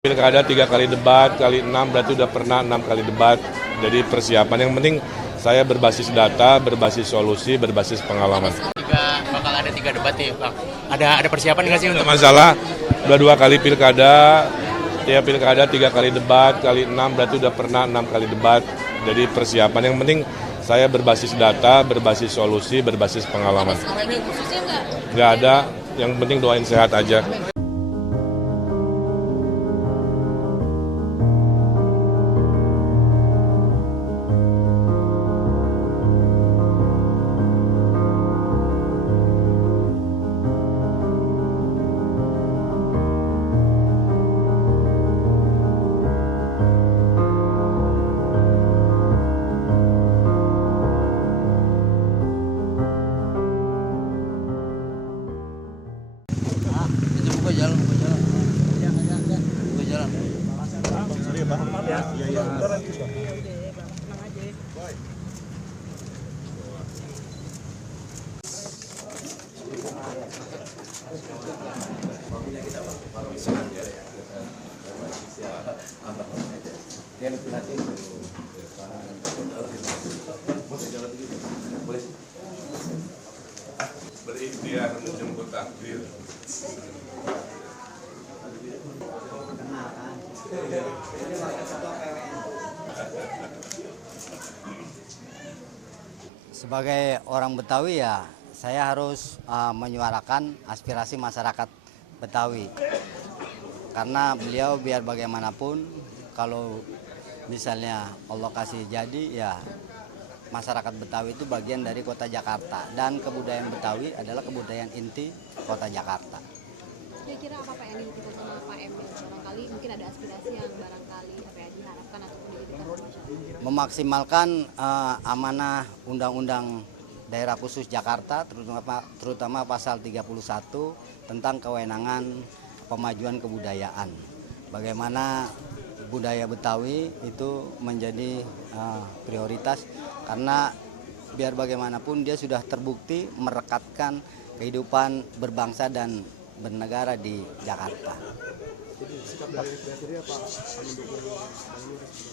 Pilkada 3 kali debat, kali 6 berarti udah pernah 6 kali debat. Jadi persiapan yang penting saya berbasis data, berbasis solusi, berbasis pengalaman. Bakal ada 3 debat nih, Bang. Ada persiapan nggak sih untuk masalah? Dua kali pilkada, tiap pilkada 3 kali debat, kali 6 berarti udah pernah 6 kali debat. Jadi persiapan yang penting saya berbasis data, berbasis solusi, berbasis pengalaman. Nggak ada, yang penting doain sehat aja. Berikhtiar menjemput takdir. Sebagai orang Betawi ya, saya harus menyuarakan aspirasi masyarakat Betawi. Karena beliau biar bagaimanapun, kalau misalnya Allah kasih jadi ya, masyarakat Betawi itu bagian dari kota Jakarta. Dan kebudayaan Betawi adalah kebudayaan inti kota Jakarta. Kira-kira apa Pak yang dilakukan sama Pak Emil? Barangkali mungkin ada aspirasi yang barangkali apa yang diharapkan ataupun dilakukan oleh masyarakat. Memaksimalkan amanah Undang-Undang Daerah Khusus Jakarta, terutama pasal 31 tentang kewenangan pemajuan kebudayaan. Bagaimana budaya Betawi itu menjadi prioritas, karena biar bagaimanapun dia sudah terbukti merekatkan kehidupan berbangsa dan bernegara di Jakarta.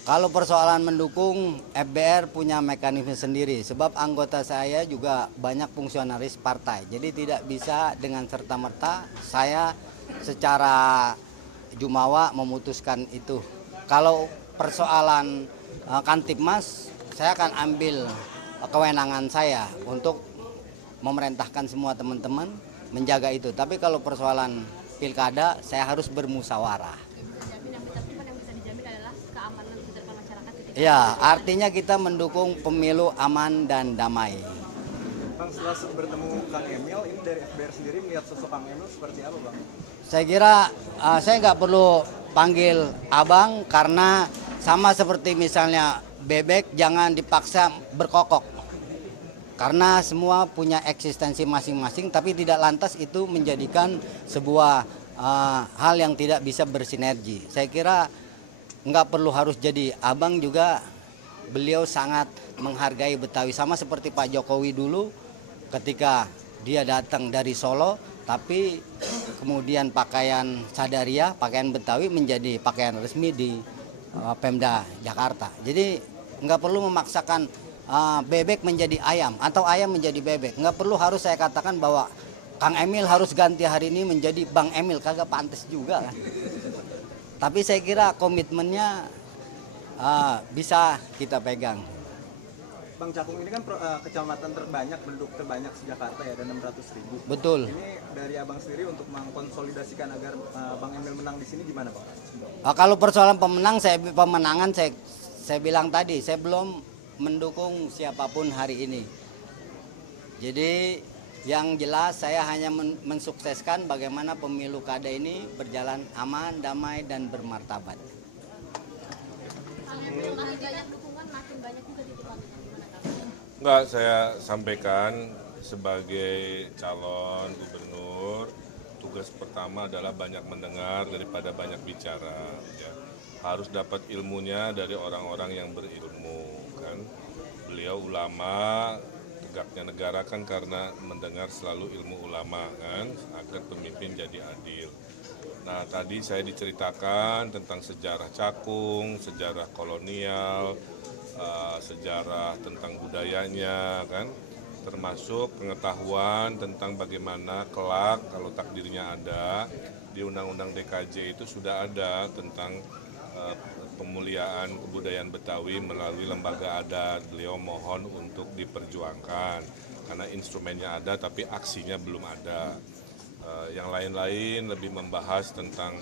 Kalau persoalan mendukung, FBR punya mekanisme sendiri, sebab anggota saya juga banyak fungsionaris partai. Jadi tidak bisa dengan serta-merta saya secara jumawa memutuskan itu. Kalau persoalan Kantipmas, saya akan ambil kewenangan saya untuk memerintahkan semua teman-teman menjaga itu. Tapi kalau persoalan pilkada, saya harus bermusyawarah. Yang bisa dijamin adalah keamanan ketertiban masyarakat. Ya, artinya kita mendukung pemilu aman dan damai. Bang, setelah bertemu Kang Emil, ini dari FBR sendiri melihat sosok Kang Emil seperti apa, Bang? Saya kira saya nggak perlu panggil abang, karena sama seperti misalnya bebek jangan dipaksa berkokok. Karena semua punya eksistensi masing-masing, tapi tidak lantas itu menjadikan sebuah hal yang tidak bisa bersinergi. Saya kira nggak perlu harus jadi abang juga, beliau sangat menghargai Betawi. Sama seperti Pak Jokowi dulu ketika dia datang dari Solo, tapi kemudian pakaian sadaria, pakaian Betawi menjadi pakaian resmi di Pemda Jakarta. Jadi nggak perlu memaksakan bebek menjadi ayam atau ayam menjadi bebek. Nggak perlu harus saya katakan bahwa Kang Emil harus ganti hari ini menjadi Bang Emil, kagak pantas juga kan. Tapi saya kira komitmennya bisa kita pegang. Bang, Cakung ini kan kecamatan terbanyak, penduduk terbanyak di Jakarta ya, ada 600.000. Betul. Ini dari abang sendiri untuk mengkonsolidasikan agar Bang Emil menang di sini gimana, Pak? Kalau persoalan pemenangan saya bilang tadi, saya belum mendukung siapapun hari ini. Jadi yang jelas saya hanya mensukseskan bagaimana pemilu kada ini berjalan aman, damai, dan bermartabat. Enggak, saya sampaikan sebagai calon gubernur, tugas pertama adalah banyak mendengar daripada banyak bicara. Ya. Harus dapat ilmunya dari orang-orang yang berilmu. Kan? Beliau ulama, tegaknya negara kan karena mendengar selalu ilmu ulama kan, agar pemimpin jadi adil. Nah, tadi saya diceritakan tentang sejarah Cakung, sejarah kolonial, sejarah tentang budayanya, kan, termasuk pengetahuan tentang bagaimana kelak kalau takdirnya ada di Undang-Undang DKJ itu sudah ada tentang pemuliaan kebudayaan Betawi melalui lembaga adat. Beliau mohon untuk diperjuangkan karena instrumennya ada tapi aksinya belum ada. Yang lain-lain lebih membahas tentang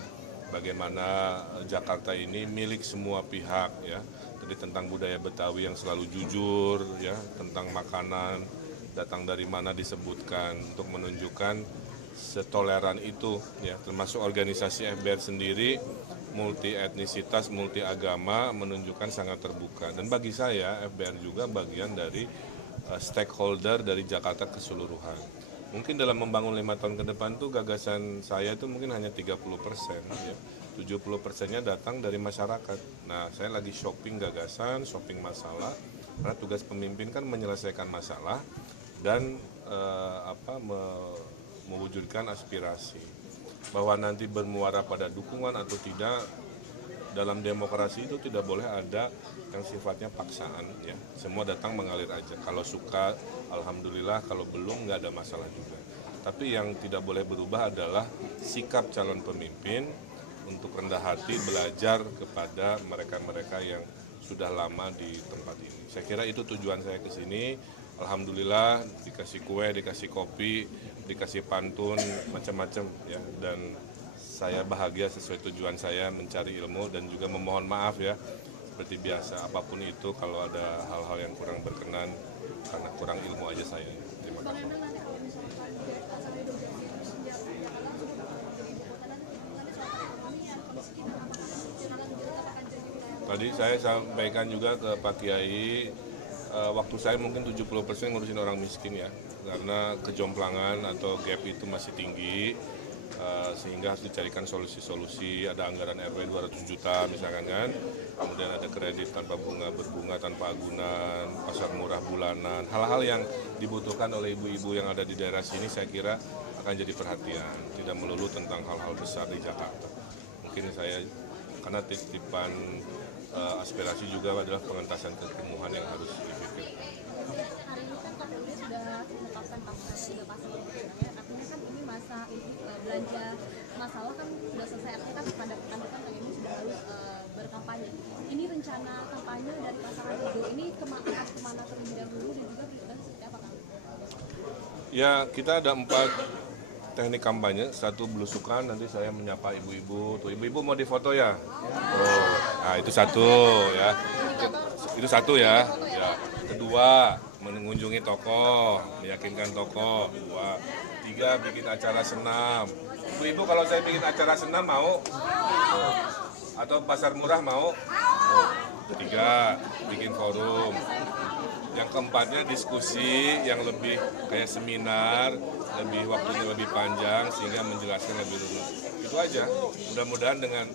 bagaimana Jakarta ini milik semua pihak, ya. Jadi tentang budaya Betawi yang selalu jujur, ya, tentang makanan datang dari mana disebutkan untuk menunjukkan setoleran itu, ya, termasuk organisasi FBR sendiri multi etnisitas, multi agama menunjukkan sangat terbuka. Dan bagi saya FBR juga bagian dari stakeholder dari Jakarta keseluruhan. Mungkin dalam membangun 5 tahun ke depan tuh gagasan saya itu mungkin hanya 30%, ya. 70%-nya datang dari masyarakat. Nah, saya lagi shopping gagasan, shopping masalah, karena tugas pemimpin kan menyelesaikan masalah dan mewujudkan aspirasi. Bahwa nanti bermuara pada dukungan atau tidak, dalam demokrasi itu tidak boleh ada yang sifatnya paksaan, ya. Semua datang mengalir aja. Kalau suka, alhamdulillah. Kalau belum, nggak ada masalah juga. Tapi yang tidak boleh berubah adalah sikap calon pemimpin untuk rendah hati belajar kepada mereka-mereka yang sudah lama di tempat ini. Saya kira itu tujuan saya ke sini. Alhamdulillah dikasih kue, dikasih kopi, dikasih pantun, macam-macam, ya. Dan saya bahagia sesuai tujuan saya mencari ilmu dan juga memohon maaf, ya, seperti biasa apapun itu kalau ada hal-hal yang kurang berkenan karena kurang ilmu aja saya. Terima kasih. Tadi saya sampaikan juga ke Pak Kiai, waktu saya mungkin 70% ngurusin orang miskin, ya, karena kejomplangan atau gap itu masih tinggi. Sehingga harus dicarikan solusi-solusi, ada anggaran RW 200 juta misalkan, kan, kemudian ada kredit tanpa bunga, berbunga tanpa agunan, pasar murah bulanan, hal-hal yang dibutuhkan oleh ibu-ibu yang ada di daerah sini saya kira akan jadi perhatian, tidak melulu tentang hal-hal besar di Jakarta. Mungkin saya, karena titipan aspirasi juga adalah pengentasan kekumuhan yang harus dipikirkan. Hari ini kan KPU sudah menetapkan tiga pasal, artinya kan ini masa belanja masalah kan sudah selesai, artinya kan pada pekan depan ini sudah harus berkampanye. Ini rencana kampanye dari pasangan Ridho ini kemana terlebih dahulu dan juga kegiatan seperti apa, Kang? Ya, kita ada 4 teknik kampanye. Satu belusukan, nanti saya menyapa ibu-ibu. Tuh, ibu-ibu mau difoto ya? Oh, nah itu satu, ya. Itu satu, ya. Ya. Kedua, mengunjungi toko, meyakinkan toko. 2, 3, bikin acara senam. Ibu-ibu kalau saya bikin acara senam mau? Oh. Atau pasar murah mau? Oh. 3, bikin forum. Yang keempatnya diskusi yang lebih kayak seminar, lebih waktunya lebih panjang sehingga menjelaskan lebih runut. Itu aja. Mudah-mudahan dengan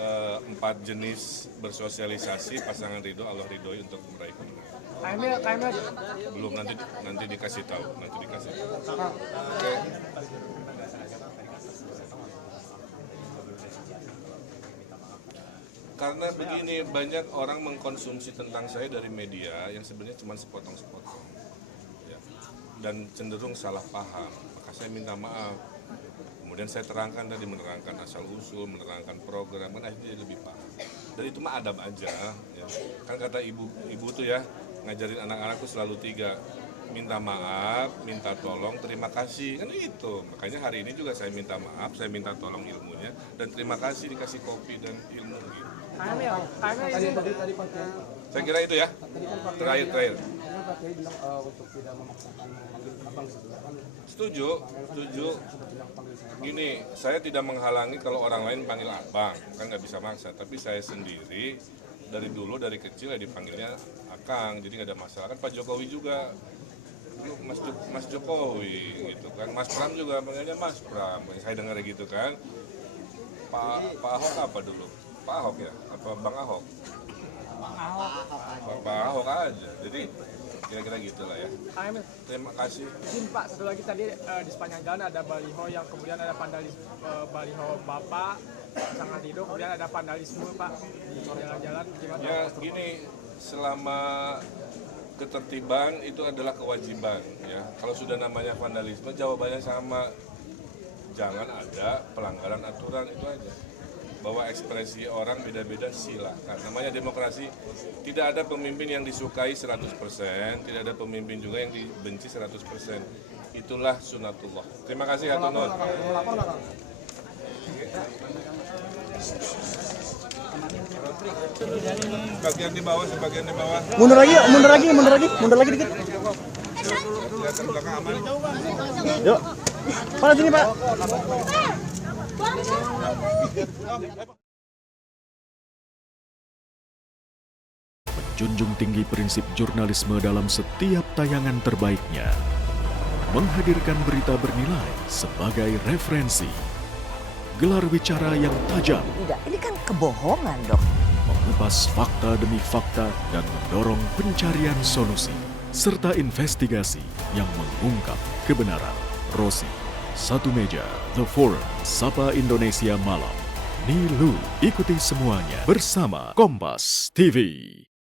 4 jenis bersosialisasi pasangan Ridho Allah ridhoi untuk meraih kemenangan. Belum, nanti dikasih tahu, Oke. Karena begini, banyak orang mengkonsumsi tentang saya dari media yang sebenarnya cuma sepotong-sepotong, ya, dan cenderung salah paham. Maka saya minta maaf. Kemudian saya terangkan tadi, menerangkan asal usul, menerangkan program, kan akhirnya lebih paham. Dan itu mah adab aja, ya. Kan kata ibu tuh, ya, ngajarin anak-anak tuh selalu 3, minta maaf, minta tolong, terima kasih, kan itu. Makanya hari ini juga saya minta maaf, saya minta tolong ilmunya, dan terima kasih dikasih kopi dan ilmu gitu. Tadi Pak Kiai. Saya kira itu, ya. Terakhir. Pak Kiai bilang untuk tidak memaksakan memanggil abang gitu kan. Setuju. Gini, saya tidak menghalangi kalau orang lain panggil abang, kan nggak bisa maksa. Tapi saya sendiri dari dulu, dari kecil ya dipanggilnya akang, jadi nggak ada masalah. Kan Pak Jokowi juga, Mas Jokowi gitu kan. Mas Pram juga panggilnya Mas Pram. Saya dengar gitu kan. Pak Ahok apa dulu? Pak Ahok, ya? Apa Bang Ahok? Pak Ahok aja. Jadi Kira-kira gitulah ya. Kang Emil, Terima kasih. izin Pak, satu lagi tadi di sepanjang jalan ada baliho yang kemudian ada vandalisme, baliho Bapak, sangat hidup, kemudian ada vandalisme Pak di jalan-jalan. Gimana? Ya gini, selama ketertiban itu adalah kewajiban ya. Kalau sudah namanya vandalisme jawabannya sama. Jangan ada pelanggaran aturan, itu aja. Bahwa ekspresi orang beda-beda silakan. Namanya demokrasi, tidak ada pemimpin yang disukai 100%, tidak ada pemimpin juga yang dibenci 100%. Itulah sunatullah. Terima kasih Hatunun. Bagian di bawah, sebagian di bawah. Mundur lagi dikit. Kelihatan belakang aman. Yuk. Mana sini, Pak? Menjunjung tinggi prinsip jurnalisme dalam setiap tayangan terbaiknya. Menghadirkan berita bernilai sebagai referensi. Gelar bicara yang tajam, Tidak, ini kan kebohongan dok. mengupas fakta demi fakta dan mendorong pencarian solusi. Serta investigasi yang mengungkap kebenaran. Rosi, Satu Meja, The Forum, Sapa Indonesia Malam. Nilu, ikuti semuanya bersama Kompas TV.